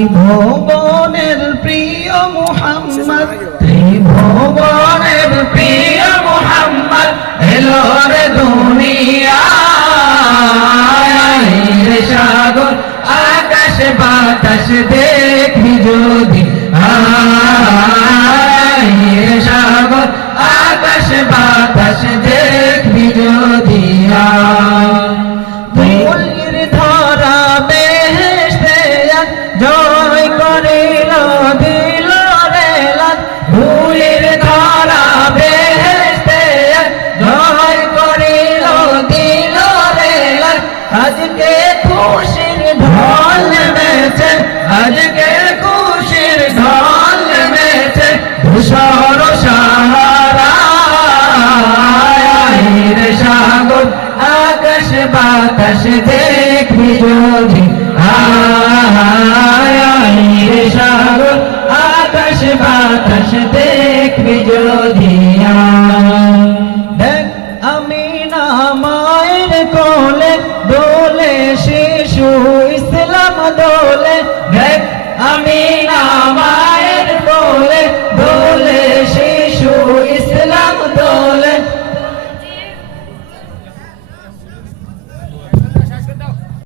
ত্রিভুবনের প্রিয় মুহাম্মদ, ত্রিভুবনের প্রিয় মুহাম্মদ এলো রে দুনিয়ায়। রে সাগর আকাশ বাতাস দেখবি যদি আয়, রে সাগর আকাশ বাতাস দেখবি যদি আয়। ধুলির ধরা বেহেশতে জয় করিল দিল রে লাল, ধুলির ধরা বেহেশতে জয় করিল দিল রে লাল। আজকে খুশির ঢল নেমেছে, আজকে খুশির ঢল নেমেছে ধূসর সাহারায়। রে সাগর আকাশ বাতাস দেখবি যদি আয়, রে সাগর আকাশ বাতাস দেখবি যদি আয়। দেখ আমিনা মায়ের কোলে দোলে শিশু ইসলাম দোলে, দেখ আমিনা